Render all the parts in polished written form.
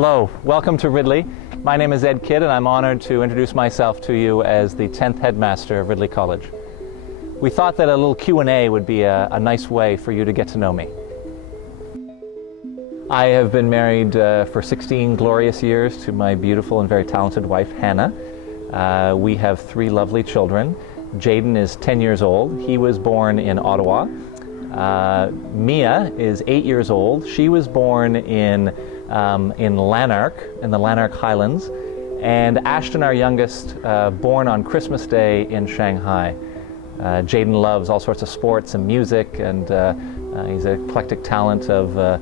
Hello, welcome to Ridley. My name is Ed Kidd and I'm honored to introduce myself to you as the 10th Headmaster of Ridley College. We thought that a little Q&A would be a nice way for you to get to know me. I have been married for 16 glorious years to my beautiful and very talented wife, Hannah. We have 3 lovely children. Jaden is 10 years old. He was born in Ottawa. Mia is 8 years old. She was born in Lanark, in the Lanark Highlands. And Ashton, our youngest, born on Christmas Day in Shanghai. Jaden loves all sorts of sports and music, and he's an eclectic talent of a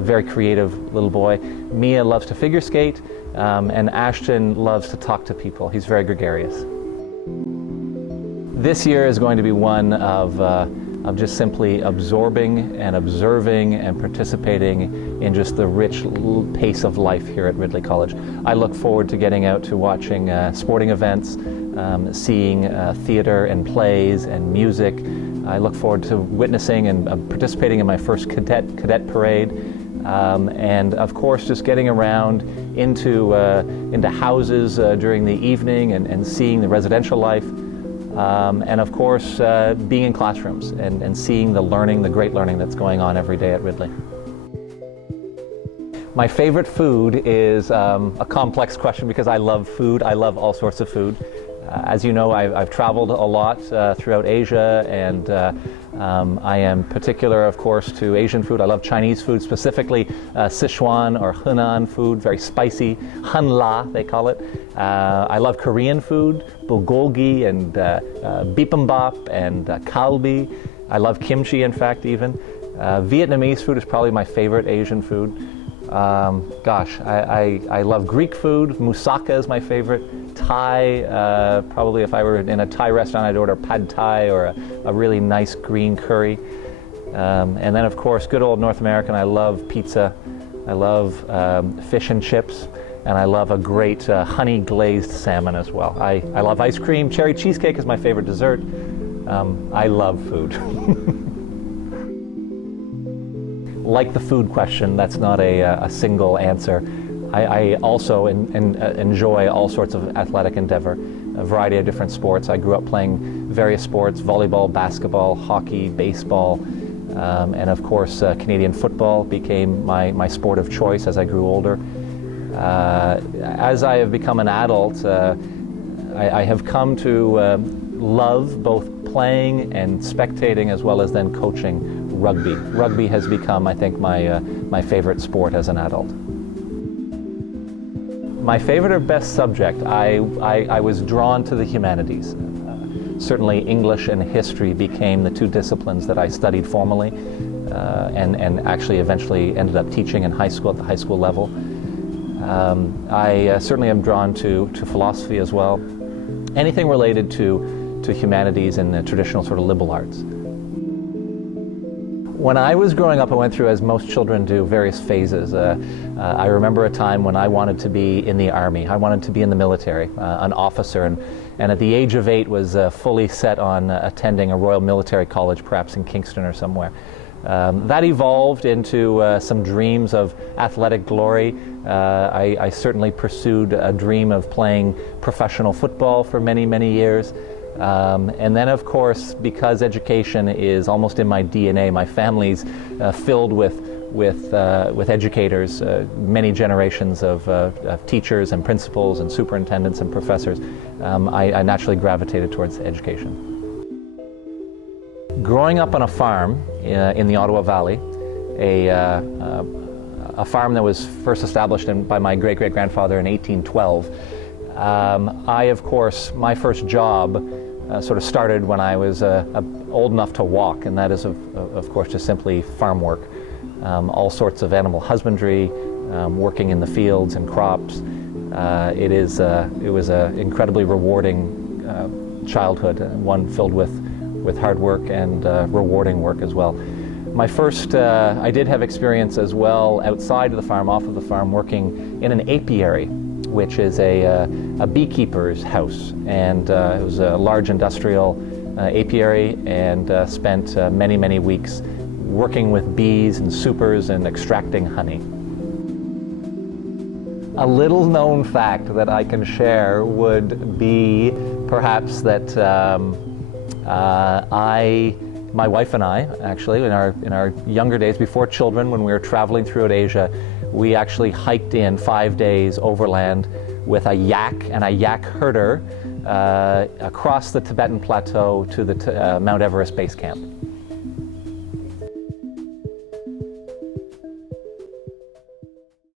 very creative little boy. Mia loves to figure skate, and Ashton loves to talk to people. He's very gregarious. This year is going to be one of just simply absorbing and observing and participating in just the rich pace of life here at Ridley College. I look forward to getting out to watching sporting events, seeing theater and plays and music. I look forward to witnessing and participating in my first cadet parade, and of course just getting around into houses during the evening and seeing the residential life. And of course, being in classrooms and seeing the learning, the great learning that's going on every day at Ridley. My favorite food is a complex question because I love food. I love all sorts of food. As you know, I've traveled a lot throughout Asia, and I am particular, of course, to Asian food. I love Chinese food, specifically Sichuan or Hunan food, very spicy, Hanla they call it. I love Korean food, bulgogi and bibimbap and kalbi. I love kimchi, in fact, even. Vietnamese food is probably my favorite Asian food. I love Greek food. Moussaka is my favorite. Thai, probably if I were in a Thai restaurant, I'd order pad Thai or a really nice green curry. And then, of course, good old North American, I love pizza. I love fish and chips. And I love a great honey glazed salmon as well. I love ice cream. Cherry cheesecake is my favorite dessert. I love food. Like the food question, that's not a single answer. I also enjoy all sorts of athletic endeavor, a variety of different sports. I grew up playing various sports: volleyball, basketball, hockey, baseball, and of course Canadian football became my sport of choice as I grew older. As I have become an adult, I have come to love both playing and spectating, as well as then coaching rugby. Rugby has become, I think, my favorite sport as an adult. My favorite or best subject, I was drawn to the humanities. Certainly English and history became the 2 disciplines that I studied formally, and actually eventually ended up teaching in high school at the high school level. I certainly am drawn to philosophy as well. Anything related to humanities and the traditional sort of liberal arts. When I was growing up, I went through, as most children do, various phases. I remember a time when I wanted to be in the Army. I wanted to be in the military, an officer, and at the age of 8 was fully set on attending a Royal Military College, perhaps in Kingston or somewhere. That evolved into some dreams of athletic glory. I certainly pursued a dream of playing professional football for many, many years. And then, of course, because education is almost in my DNA, my family's filled with educators, many generations of teachers and principals and superintendents and professors. I naturally gravitated towards education. Growing up on a farm in the Ottawa Valley, a farm that was first established by my great-great-grandfather in 1812, of course, my first job sort of started when I was old enough to walk, and that is, of course, just simply farm work. All sorts of animal husbandry, working in the fields and crops. It was an incredibly rewarding childhood, one filled with hard work and rewarding work as well. My first, I did have experience as well outside of the farm, off of the farm, working in an apiary, which is a beekeeper's house, and it was a large industrial apiary, and spent many, many weeks working with bees and supers and extracting honey. A little known fact that I can share would be perhaps that my wife and I, actually, in our younger days, before children, when we were traveling throughout Asia, we actually hiked in 5 days overland with a yak and a yak herder across the Tibetan Plateau to the Mount Everest base camp.